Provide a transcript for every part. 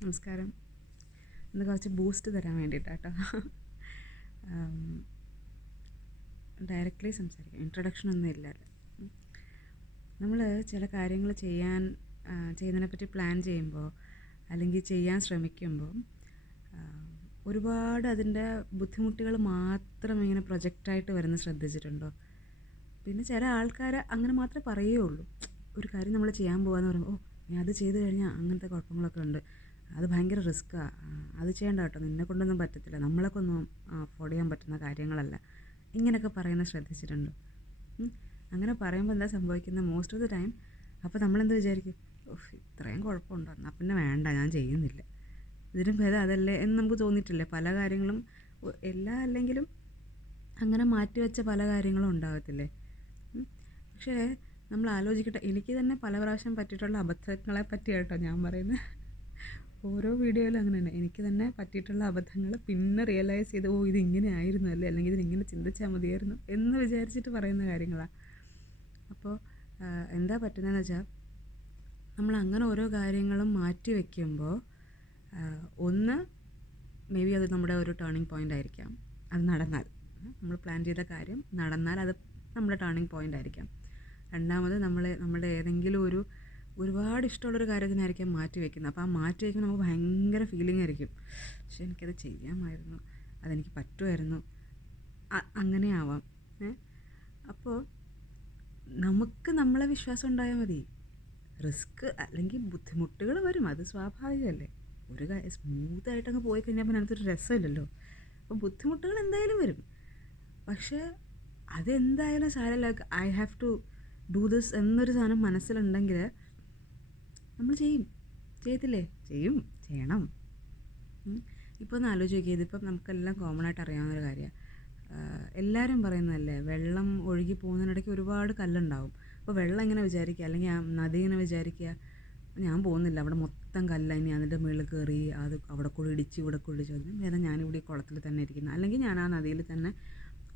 നമസ്കാരം. ഇന്ന് കുറച്ച് ബൂസ്റ്റ് തരാൻ വേണ്ടിയിട്ടാട്ടോ. ഡയറക്റ്റ്ലി സംസാരിക്കാം, ഇൻട്രൊഡക്ഷൻ ഒന്നും ഇല്ലല്ലോ. നമ്മൾ ചില കാര്യങ്ങൾ ചെയ്യുന്നതിനെപ്പറ്റി പ്ലാൻ ചെയ്യുമ്പോൾ അല്ലെങ്കിൽ ചെയ്യാൻ ശ്രമിക്കുമ്പോൾ ഒരുപാട് അതിൻ്റെ ബുദ്ധിമുട്ടുകൾ മാത്രം ഇങ്ങനെ പ്രൊജക്റ്റായിട്ട് വരുന്നത് ശ്രദ്ധിച്ചിട്ടുണ്ടോ? പിന്നെ ചില ആൾക്കാർ അങ്ങനെ മാത്രമേ പറയുകയുള്ളൂ. ഒരു കാര്യം നമ്മൾ ചെയ്യാൻ പോകാമെന്ന് പറയുമ്പോൾ, നീ അത് ചെയ്ത് കഴിഞ്ഞാൽ അങ്ങനത്തെ കുഴപ്പങ്ങളൊക്കെ ഉണ്ട്, അത് ഭയങ്കര റിസ്ക്കാണ്, അത് ചെയ്യേണ്ട കേട്ടോ, നിന്നെ കൊണ്ടൊന്നും പറ്റത്തില്ല, നമ്മളൊക്കെ ഒന്നും അഫോർഡ് ചെയ്യാൻ പറ്റുന്ന കാര്യങ്ങളല്ല, ഇങ്ങനെയൊക്കെ പറയുന്നത് ശ്രദ്ധിച്ചിട്ടുണ്ട്. അങ്ങനെ പറയുമ്പോൾ എന്താ സംഭവിക്കുന്നത്? മോസ്റ്റ് ഓഫ് ദി ടൈം അപ്പോൾ നമ്മളെന്ത് വിചാരിക്കും, ഇത്രയും കുഴപ്പമുണ്ടോ, എന്നാൽ പിന്നെ വേണ്ട, ഞാൻ ചെയ്യുന്നില്ല, ഇതിനും ഭേദം അതല്ലേ എന്ന് നമുക്ക് തോന്നിയിട്ടില്ലേ? പല കാര്യങ്ങളും എല്ലാം അല്ലെങ്കിലും അങ്ങനെ മാറ്റിവെച്ച പല കാര്യങ്ങളും ഉണ്ടാകത്തില്ലേ? പക്ഷേ നമ്മൾ ആലോചിക്കട്ടെ, എനിക്ക് തന്നെ പല പ്രാവശ്യം പറ്റിയിട്ടുള്ള അബദ്ധങ്ങളെ പറ്റിയാട്ടോ ഞാൻ പറയുന്നത്. ഓരോ വീഡിയോയിലും അങ്ങനെ തന്നെ എനിക്ക് തന്നെ പറ്റിയിട്ടുള്ള അബദ്ധങ്ങൾ പിന്നെ റിയലൈസ് ചെയ്ത്, ഇതിങ്ങനെ ആയിരുന്നു അല്ലേ, അല്ലെങ്കിൽ ഇതിങ്ങനെ ചിന്തിച്ചാൽ മതിയായിരുന്നു എന്ന് വിചാരിച്ചിട്ട് പറയുന്ന കാര്യങ്ങളാണ്. അപ്പോൾ എന്താ പറ്റുന്നതെന്ന് വെച്ചാൽ, നമ്മൾ അങ്ങനെ ഓരോ കാര്യങ്ങളും മാറ്റി വയ്ക്കുമ്പോൾ ഒന്ന് മേ ബി അത് നമ്മുടെ ഒരു ടേണിംഗ് പോയിൻ്റ് ആയിരിക്കാം. അത് നടന്നാൽ, നമ്മൾ പ്ലാൻ ചെയ്ത കാര്യം നടന്നാൽ അത് നമ്മുടെ ടേണിംഗ് പോയിൻ്റ് ആയിരിക്കാം. രണ്ടാമത് നമ്മുടെ ഏതെങ്കിലും ഒരുപാട് ഇഷ്ടമുള്ളൊരു കാര്യത്തിനായിരിക്കാം മാറ്റി വയ്ക്കുന്നത്. അപ്പോൾ ആ മാറ്റി വയ്ക്കുമ്പോൾ നമുക്ക് ഭയങ്കര ഫീലിംഗ് ആയിരിക്കും, പക്ഷേ എനിക്കത് ചെയ്യാമായിരുന്നു, അതെനിക്ക് പറ്റുമായിരുന്നു, അങ്ങനെ ആവാം. അപ്പോൾ നമുക്ക് നമ്മളെ വിശ്വാസം ഉണ്ടായാൽ മതി. റിസ്ക് അല്ലെങ്കിൽ ബുദ്ധിമുട്ടുകൾ വരും, അത് സ്വാഭാവികമല്ലേ. ഒരു കാര്യം സ്മൂത്തായിട്ടങ്ങ് പോയി കഴിഞ്ഞാൽ പിന്നെ അതിനകത്തൊരു രസമില്ലല്ലോ. അപ്പോൾ ബുദ്ധിമുട്ടുകൾ എന്തായാലും വരും, പക്ഷേ അതെന്തായാലും സാരമില്ല. I have to do this എന്നൊരു സാധനം മനസ്സിലുണ്ടെങ്കിൽ നമ്മൾ ചെയ്യത്തില്ലേ? ചെയ്യണം. ഇപ്പോൾ ഒന്ന് ആലോചിച്ച് നോക്കിയത്, ഇതിപ്പം നമുക്കെല്ലാം കോമൺ ആയിട്ട് അറിയാവുന്നൊരു കാര്യമാണ്. എല്ലാവരും പറയുന്നതല്ലേ, വെള്ളം ഒഴുകി പോകുന്നതിനിടയ്ക്ക് ഒരുപാട് കല്ലുണ്ടാവും. അപ്പോൾ വെള്ളം ഇങ്ങനെ വിചാരിക്കുക, അല്ലെങ്കിൽ ആ നദി ഇങ്ങനെ വിചാരിക്കുക, ഞാൻ പോകുന്നില്ല, അവിടെ മൊത്തം കല്ല, ഇനി അതിൻ്റെ മുകളിൽ കയറി അത് അവിടെ കൂടി ഇടിച്ച് ഇവിടെ കൂടി ഇടിച്ച് വന്നു, വേറെ ഞാനിവിടെ ഈ കുളത്തിൽ തന്നെ ഇരിക്കുന്നത്, അല്ലെങ്കിൽ ഞാൻ ആ നദിയിൽ തന്നെ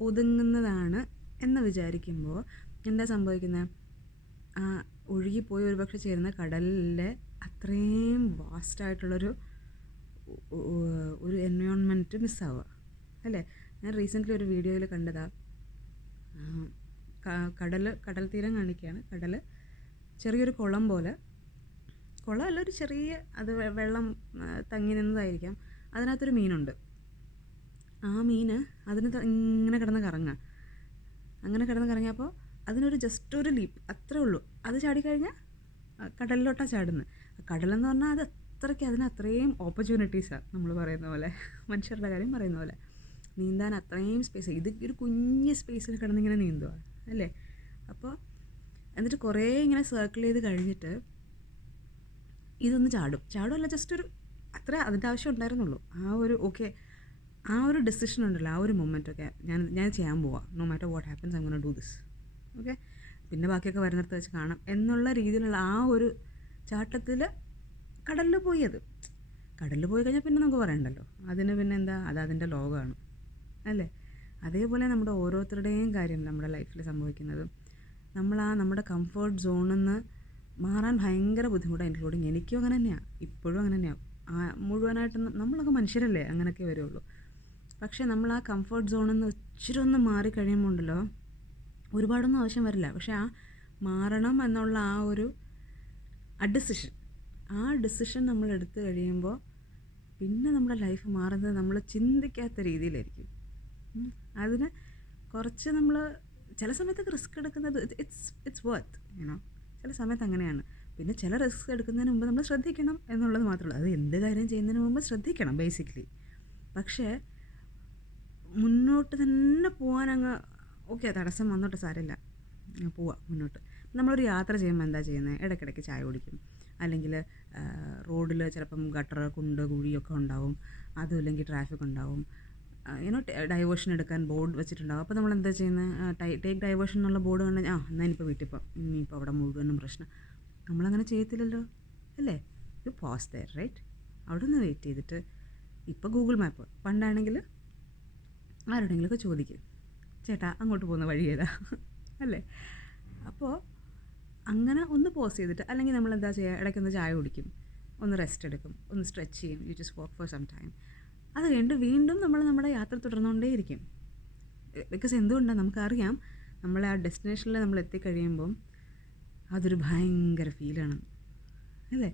ഒതുങ്ങുന്നതാണ് എന്ന് വിചാരിക്കുമ്പോൾ എന്താ സംഭവിക്കുന്നത്? ആ ഒഴുകിപ്പോയി ഒരുപക്ഷെ ചേരുന്ന കടലിലെ അത്രയും വാസ്റ്റായിട്ടുള്ളൊരു എൻവയോൺമെൻറ്റ് മിസ്സാവുക അല്ലേ? ഞാൻ റീസെൻ്റ്ലി ഒരു വീഡിയോയിൽ കണ്ടതാണ്, കടൽ തീരം കാണിക്കുകയാണ്. കടൽ ചെറിയൊരു കുളം പോലെ, കുളമല്ല, ഒരു ചെറിയ, അത് വെള്ളം തങ്ങി നിന്നതായിരിക്കാം. അതിനകത്തൊരു മീനുണ്ട്. ആ മീൻ ഇങ്ങനെ കിടന്ന് കറങ്ങുക. അങ്ങനെ കിടന്ന് കറങ്ങിയപ്പോൾ അതിനൊരു ജസ്റ്റ് ഒരു ലീപ്പ് അത്രേ ഉള്ളൂ, അത് ചാടിക്കഴിഞ്ഞാൽ കടലിലോട്ടാണ് ചാടുന്നത്. കടലെന്ന് പറഞ്ഞാൽ അത് അത്രയും ഓപ്പർച്യൂണിറ്റീസാണ്. നമ്മൾ പറയുന്ന പോലെ, മനുഷ്യരുടെ കാര്യം പറയുന്ന പോലെ, നീന്താൻ അത്രയും സ്പേസ്. ഇത് ഒരു കുഞ്ഞ് സ്പേസിൽ കിടന്നിങ്ങനെ നീന്തുക അല്ലേ? അപ്പോൾ എന്നിട്ട് കുറേ ഇങ്ങനെ സർക്കിൾ ചെയ്ത് കഴിഞ്ഞിട്ട് ഇതൊന്ന് ചാടുമല്ല, ജസ്റ്റ് ഒരു അത്ര അതിൻ്റെ ആവശ്യം ഉണ്ടായിരുന്നുള്ളൂ. ആ ഒരു ഡെസിഷൻ ഉണ്ടല്ലോ, ആ ഒരു മൊമെൻറ്റൊക്കെ ഞാൻ ചെയ്യാൻ പോവാം, no matter what happens I am gonna do this. Okay, പിന്നെ ബാക്കിയൊക്കെ വരുന്നിടത്ത് വെച്ച് കാണാം എന്നുള്ള രീതിയിലുള്ള ആ ഒരു ചാട്ടത്തിൽ കടലിൽ പോയി കഴിഞ്ഞാൽ പിന്നെ നമുക്ക് പറയണ്ടല്ലോ, അതിന് പിന്നെ എന്താ, അതിൻ്റെ ലോകമാണ് അല്ലേ? അതേപോലെ നമ്മുടെ ഓരോരുത്തരുടെയും കാര്യം നമ്മുടെ ലൈഫിൽ സംഭവിക്കുന്നത്, നമ്മുടെ കംഫർട്ട് സോണിൽ നിന്ന് മാറാൻ ഭയങ്കര ബുദ്ധിമുട്ടാണ്. ഇൻക്ലൂഡിങ് എനിക്കും അങ്ങനെ തന്നെയാണ്, ഇപ്പോഴും അങ്ങനെ തന്നെയാണ്. മുഴുവനായിട്ടും നമ്മളൊക്കെ മനുഷ്യരല്ലേ, അങ്ങനെയൊക്കെ വരുള്ളൂ. പക്ഷേ നമ്മൾ ആ കംഫർട്ട് സോണിൽ നിന്ന് ഇച്ചിരി ഒന്ന് മാറിക്കഴിയുമ്പോൾ ഉണ്ടല്ലോ, ഒരുപാടൊന്നും ആവശ്യം വരില്ല, പക്ഷേ ആ മാറണം എന്നുള്ള ആ ഡിസിഷൻ നമ്മൾ എടുത്തു കഴിയുമ്പോൾ പിന്നെ നമ്മുടെ ലൈഫ് മാറുന്നത് നമ്മൾ ചിന്തിക്കാത്ത രീതിയിലായിരിക്കും. അതിന് കുറച്ച് നമ്മൾ ചില സമയത്തൊക്കെ റിസ്ക് എടുക്കുന്നത് ഇറ്റ്സ് വർത്ത് ചില സമയത്ത് അങ്ങനെയാണ്. പിന്നെ ചില റിസ്ക് എടുക്കുന്നതിന് മുമ്പ് നമ്മൾ ശ്രദ്ധിക്കണം എന്നുള്ളത് മാത്രമേ ഉള്ളൂ. അത് എന്ത് കാര്യം ചെയ്യുന്നതിന് മുമ്പ് ശ്രദ്ധിക്കണം ബേസിക്കലി. പക്ഷേ മുന്നോട്ട് തന്നെ പോകാൻ തടസ്സം വന്നോട്ട് സാരമില്ല, പോവാം മുന്നോട്ട്. നമ്മളൊരു യാത്ര ചെയ്യുമ്പോൾ എന്താ ചെയ്യുന്നത്? ഇടയ്ക്കിടയ്ക്ക് ചായ കുടിക്കും, അല്ലെങ്കിൽ റോഡിൽ ചിലപ്പം ഗട്ടർ, കുണ്ട്, കുഴിയൊക്കെ ഉണ്ടാവും, അതും ഇല്ലെങ്കിൽ ട്രാഫിക് ഉണ്ടാവും, ഡൈവേർഷൻ എടുക്കാൻ ബോർഡ് വെച്ചിട്ടുണ്ടാകും. അപ്പോൾ നമ്മൾ എന്താ ചെയ്യുന്നത്? ടേക്ക് ഡൈവേർഷൻ എന്നുള്ള ബോർഡ് കണ്ട് എന്നാൽ ഇനിയിപ്പോൾ വീട്ടിൽ പോകാം, ഇനിയിപ്പോൾ അവിടെ മുഴുവനും പ്രശ്നം. നമ്മളങ്ങനെ ചെയ്യത്തില്ലല്ലോ അല്ലേ? You pause there, right? അവിടെ നിന്ന് വെയിറ്റ് ചെയ്തിട്ട്, ഇപ്പോൾ ഗൂഗിൾ മാപ്പ്, പണ്ടാണെങ്കിൽ ആരോടെങ്കിലുമൊക്കെ ചോദിക്കും, ചേട്ടാ അങ്ങോട്ട് പോകുന്ന വഴി ഏതാ അല്ലേ? അപ്പോൾ അങ്ങനെ ഒന്ന് പോസ് ചെയ്തിട്ട്, അല്ലെങ്കിൽ നമ്മൾ എന്താ ചെയ്യുക, ഇടയ്ക്കൊന്ന് ചായ കുടിക്കും, ഒന്ന് റെസ്റ്റ് എടുക്കും, ഒന്ന് സ്ട്രെച്ച് ചെയ്യും, you just walk for some time. അത് കഴിഞ്ഞിട്ട് വീണ്ടും നമ്മൾ നമ്മുടെ യാത്ര തുടർന്നുകൊണ്ടേയിരിക്കും. ബിക്കോസ് എന്തുകൊണ്ടാണ് നമുക്കറിയാം, നമ്മൾ ആ ഡെസ്റ്റിനേഷനിൽ നമ്മൾ എത്തിക്കഴിയുമ്പം അതൊരു ഭയങ്കര ഫീലാണ്, അല്ലേ?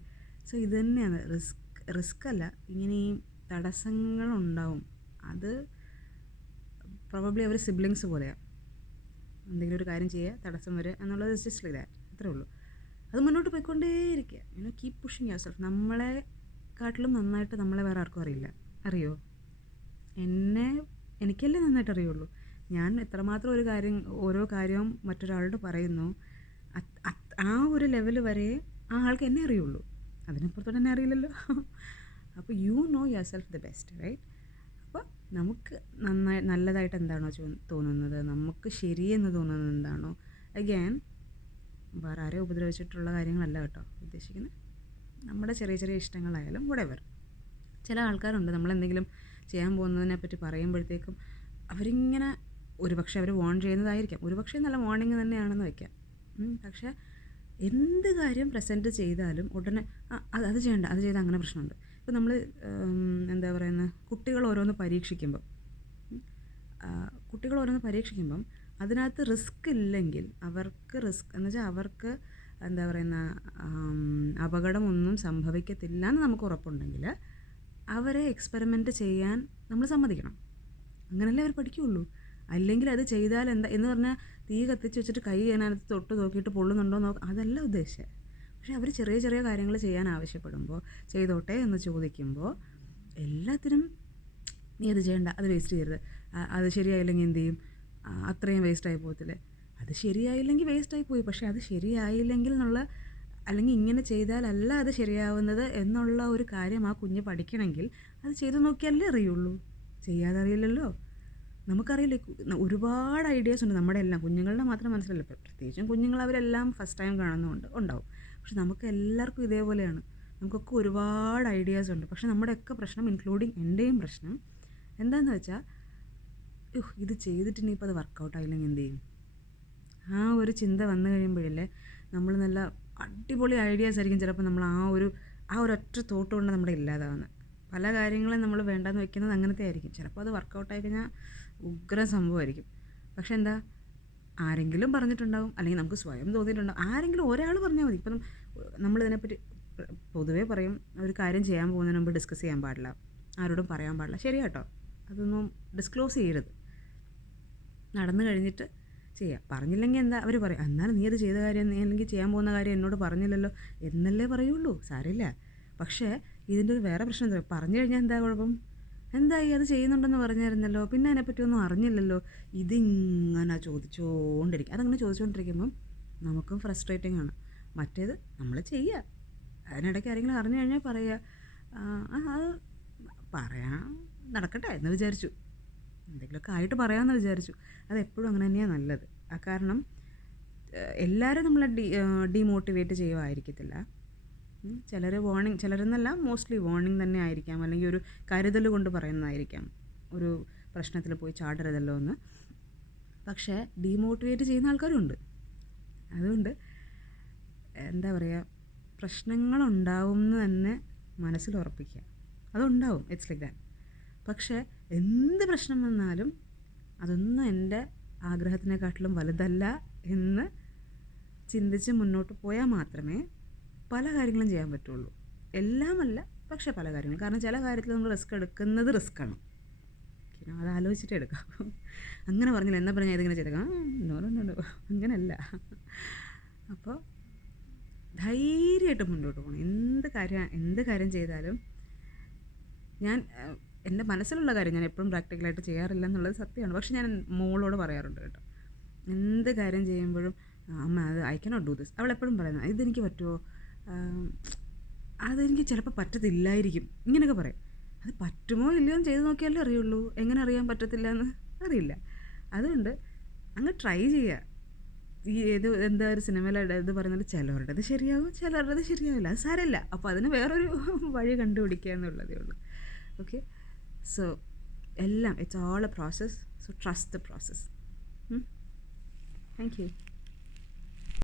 സോ ഇത് തന്നെയാണ് റിസ്ക് അല്ല, ഇങ്ങനെ ഈ തടസ്സങ്ങളുണ്ടാവും. അത് പ്രോബബ്ലി അവർ സിബ്ലിങ്സ് പോലെയാണ്. എന്തെങ്കിലും ഒരു കാര്യം ചെയ്യുക, തടസ്സം വരിക എന്നുള്ളത് ജസ്റ്റ് ലൈക്ക് ദാറ്റ്, അത്രേ ഉള്ളൂ. അത് മുന്നോട്ട് പോയിക്കൊണ്ടേയിരിക്കുക. Keep pushing yourself. നമ്മളെക്കാട്ടിലും നന്നായിട്ട് നമ്മളെ വേറെ ആർക്കും അറിയില്ല. അറിയോ? എനിക്കല്ലേ നന്നായിട്ട് അറിയുള്ളൂ. ഞാൻ എത്രമാത്രം ഓരോ കാര്യവും മറ്റൊരാളോട് പറയുന്നു, ആ ഒരു ലെവൽ വരെ ആ ആൾക്ക് എന്നെ അറിയുള്ളൂ. അതിനപ്പുറത്തോട്ട് എന്നെ അറിയില്ലല്ലോ. അപ്പോൾ you know yourself the best, right? അപ്പോൾ നമുക്ക് നല്ലതായിട്ട് എന്താണോ തോന്നുന്നത്, നമുക്ക് ശരിയെന്ന് തോന്നുന്നത് എന്താണോ, അഗൈൻ വേറെ ആരെയും ഉപദ്രവിച്ചിട്ടുള്ള കാര്യങ്ങളല്ല കേട്ടോ ഉദ്ദേശിക്കുന്നത്. നമ്മുടെ ചെറിയ ചെറിയ ഇഷ്ടങ്ങളായാലും whatever. ചില ആൾക്കാരുണ്ട്, നമ്മളെന്തെങ്കിലും ചെയ്യാൻ പോകുന്നതിനെ പറ്റി പറയുമ്പോഴത്തേക്കും അവരിങ്ങനെ, ഒരുപക്ഷെ അവർ വാൺ ചെയ്യുന്നതായിരിക്കാം, ഒരുപക്ഷെ നല്ല വാർണിംഗ് തന്നെയാണെന്ന് വയ്ക്കാം. പക്ഷേ എന്ത് കാര്യം പ്രസൻറ്റ് ചെയ്താലും ഉടനെ അത് ചെയ്യണ്ട, അത് ചെയ്താൽ അങ്ങനെ പ്രശ്നമുണ്ട്. ഇപ്പോൾ നമ്മൾ എന്താ പറയുന്നത്, കുട്ടികൾ ഓരോന്ന് പരീക്ഷിക്കുമ്പം അതിനകത്ത് റിസ്ക് ഇല്ലെങ്കിൽ, അവർക്ക് റിസ്ക് എന്ന് വെച്ചാൽ അവർക്ക് എന്താ പറയുന്ന അപകടമൊന്നും സംഭവിക്കത്തില്ല എന്ന് നമുക്ക് ഉറപ്പുണ്ടെങ്കിൽ അവരെ എക്സ്പെരിമെൻറ്റ് ചെയ്യാൻ നമ്മൾ സമ്മതിക്കണം. അങ്ങനല്ലേ അവർ പഠിക്കുകയുള്ളൂ. അല്ലെങ്കിൽ അത് ചെയ്താൽ എന്താ എന്ന് പറഞ്ഞാൽ, തീ കത്തിച്ച് വെച്ചിട്ട് കൈ അതിനകത്ത് തൊട്ട് നോക്കിയിട്ട് പൊള്ളുന്നുണ്ടോ അതല്ല ഉദ്ദേശിച്ചത്. പക്ഷേ അവർ ചെറിയ ചെറിയ കാര്യങ്ങൾ ചെയ്യാൻ ആവശ്യപ്പെടുമ്പോൾ, ചെയ്തോട്ടെ എന്ന് ചോദിക്കുമ്പോൾ, എല്ലാത്തിനും നീ അത് ചെയ്യണ്ട, അത് വേസ്റ്റ് ചെയ്യരുത്, അത് ശരിയായില്ലെങ്കിൽ എന്ത് ചെയ്യും, അത്രയും വേസ്റ്റായി പോകത്തില്ലേ? അത് ശരിയായില്ലെങ്കിൽ വേസ്റ്റായി പോയി. പക്ഷേ അത് ശരിയായില്ലെങ്കിൽ അല്ലെങ്കിൽ ഇങ്ങനെ ചെയ്താലല്ല അത് ശരിയാവുന്നത് എന്നുള്ള ഒരു കാര്യം ആ കുഞ്ഞ് പഠിക്കണമെങ്കിൽ അത് ചെയ്ത് നോക്കിയാലേ അറിയുള്ളൂ. ചെയ്യാതെ അറിയില്ലല്ലോ. നമുക്കറിയില്ലേ, ഒരുപാട് ഐഡിയാസ് ഉണ്ട് നമ്മുടെ എല്ലാം, കുഞ്ഞുങ്ങളുടെ മാത്രം മനസ്സിലല്ല. പ്രത്യേകിച്ചും കുഞ്ഞുങ്ങൾ അവരെല്ലാം ഫസ്റ്റ് ടൈം കാണുന്നുണ്ട് ഉണ്ടാവും. പക്ഷെ നമുക്ക് എല്ലാവർക്കും ഇതേപോലെയാണ്. നമുക്കൊക്കെ ഒരുപാട് ഐഡിയാസ് ഉണ്ട്. പക്ഷെ നമ്മുടെയൊക്കെ പ്രശ്നം, ഇൻക്ലൂഡിങ് എൻ്റെയും പ്രശ്നം എന്താണെന്ന് വെച്ചാൽ, ഇത് ചെയ്തിട്ട് ഇനിയിപ്പോൾ അത് വർക്കൗട്ടായില്ലെങ്കിൽ എന്ത് ചെയ്യും? ആ ഒരു ചിന്ത വന്നു കഴിയുമ്പോഴല്ലേ നമ്മൾ നല്ല അടിപൊളി ഐഡിയാസ് ആയിരിക്കും ചിലപ്പോൾ നമ്മൾ ആ ഒരൊറ്റ തോട്ട് കൊണ്ട് നമ്മുടെ ഇല്ലാതാവുന്നത്. പല കാര്യങ്ങളും നമ്മൾ വേണ്ടാന്ന് വെക്കുന്നത് അങ്ങനത്തെ ആയിരിക്കും. ചിലപ്പോൾ അത് വർക്കൗട്ടായി കഴിഞ്ഞാൽ ഉഗ്ര സംഭവമായിരിക്കും. പക്ഷെ എന്താ, ആരെങ്കിലും പറഞ്ഞിട്ടുണ്ടാവും, അല്ലെങ്കിൽ നമുക്ക് സ്വയം തോന്നിയിട്ടുണ്ടാവും, ആരെങ്കിലും ഒരാൾ പറഞ്ഞാൽ മതി. ഇപ്പം നമ്മളിതിനെപ്പറ്റി പൊതുവേ പറയും, ഒരു കാര്യം ചെയ്യാൻ പോകുന്നതിന് മുമ്പ് ഡിസ്കസ് ചെയ്യാൻ പാടില്ല, ആരോടും പറയാൻ പാടില്ല. ശരി കേട്ടോ, അതൊന്നും ഡിസ്ക്ലോസ് ചെയ്യരുത്. നടന്നു കഴിഞ്ഞിട്ട് ചെയ്യാം. പറഞ്ഞില്ലെങ്കിൽ എന്താ, അവർ പറയും, എന്നാലും നീ അത് ചെയ്ത കാര്യം, നീ അല്ലെങ്കിൽ ചെയ്യാൻ പോകുന്ന കാര്യം എന്നോട് പറഞ്ഞില്ലല്ലോ എന്നല്ലേ പറയുള്ളൂ. സാരമില്ല. പക്ഷേ ഇതിൻ്റെ ഒരു വേറെ പ്രശ്നം എന്താ, പറഞ്ഞു കഴിഞ്ഞാൽ എന്താ കുഴപ്പം? എന്തായി, അത് ചെയ്യുന്നുണ്ടെന്ന് പറഞ്ഞായിരുന്നല്ലോ, പിന്നെ അതിനെപ്പറ്റിയൊന്നും അറിഞ്ഞില്ലല്ലോ. ഇതിങ്ങനെ ചോദിച്ചുകൊണ്ടിരിക്കും. അതങ്ങനെ ചോദിച്ചുകൊണ്ടിരിക്കുമ്പം നമുക്കും ഫ്രസ്ട്രേറ്റിംഗ് ആണ്. മറ്റേത് നമ്മൾ ചെയ്യുക, അതിനിടയ്ക്ക് ആരെങ്കിലും അറിഞ്ഞു കഴിഞ്ഞാൽ പറയുക, അത് പറയാൻ നടക്കട്ടെ എന്ന് വിചാരിച്ചു, എന്തെങ്കിലുമൊക്കെ ആയിട്ട് പറയാമെന്ന് വിചാരിച്ചു. അതെപ്പോഴും അങ്ങനെ തന്നെയാണ് നല്ലത്. കാരണം എല്ലാവരും നമ്മളെ ഡീമോട്ടിവേറ്റ് ചെയ്യുമായിരിക്കത്തില്ല. ചിലരെന്നല്ല, മോസ്റ്റ്ലി വാർണിംഗ് തന്നെ ആയിരിക്കാം, അല്ലെങ്കിൽ ഒരു കരുതൽ കൊണ്ട് പറയുന്നതായിരിക്കാം, ഒരു പ്രശ്നത്തിൽ പോയി ചാടരുതല്ലോ എന്ന്. പക്ഷേ ഡീമോട്ടിവേറ്റ് ചെയ്യുന്ന ആൾക്കാരുണ്ട്. അതുകൊണ്ട് എന്താ പറയുക, പ്രശ്നങ്ങളുണ്ടാവും എന്ന് തന്നെ മനസ്സിൽ ഉറപ്പിക്കുക. അതുണ്ടാവും, ഇറ്റ്സ് ലൈക്ക് ദാറ്റ്. പക്ഷേ എന്ത് പ്രശ്നം വന്നാലും അതൊന്നും എൻ്റെ ആഗ്രഹത്തിനെക്കാട്ടിലും വലുതല്ല എന്ന് ചിന്തിച്ച് മുന്നോട്ട് പോയാൽ മാത്രമേ പല കാര്യങ്ങളും ചെയ്യാൻ പറ്റുള്ളൂ. എല്ലാമല്ല, പക്ഷേ പല കാര്യങ്ങളും. കാരണം ചില കാര്യത്തിൽ നമ്മൾ റിസ്ക് എടുക്കുന്നത് റിസ്ക്കാണ്, അത് ആലോചിച്ചിട്ട് എടുക്കാം. അങ്ങനെ പറഞ്ഞില്ല, എന്നാ പറഞ്ഞാൽ ഇതിങ്ങനെ ചെയ്തേക്കാം, നോ, അങ്ങനെയല്ല. അപ്പോൾ ധൈര്യമായിട്ട് മുന്നോട്ട് പോകണം. എന്ത് കാര്യം ചെയ്താലും ഞാൻ എൻ്റെ മനസ്സിലുള്ള കാര്യം ഞാൻ എപ്പോഴും പ്രാക്ടിക്കലായിട്ട് ചെയ്യാറില്ല എന്നുള്ളത് സത്യമാണ്. പക്ഷെ ഞാൻ മോളോട് പറയാറുണ്ട് കേട്ടോ, എന്ത് കാര്യം ചെയ്യുമ്പോഴും, അമ്മ അത് ഐ കനോട്ട് ഡു ദിസ്. അവളെപ്പോഴും പറയുന്നത്, ഇതെനിക്ക് പറ്റുമോ, അതെനിക്ക് ചിലപ്പോൾ പറ്റത്തില്ലായിരിക്കും, ഇങ്ങനെയൊക്കെ പറയും. അത് പറ്റുമോ ഇല്ലയോ എന്ന് ചെയ്ത് നോക്കിയാലേ അറിയുള്ളൂ. എങ്ങനെ അറിയാൻ പറ്റത്തില്ല എന്ന് അറിയില്ല. അതുകൊണ്ട് അങ്ങ് ട്രൈ ചെയ്യുക. എന്താ ഒരു സിനിമയിലെ ഇത് പറയുന്നത്, ചിലവരുടേത് ശരിയാവും, ചിലരുടേത് ശരിയാവില്ല, അത് സാരമില്ല. അപ്പോൾ അതിന് വേറൊരു വഴി കണ്ടുപിടിക്കുക എന്നുള്ളതേ ഉള്ളൂ. ഓക്കെ, സോ എല്ലാം, it's all A process. So trust the process. Thank you.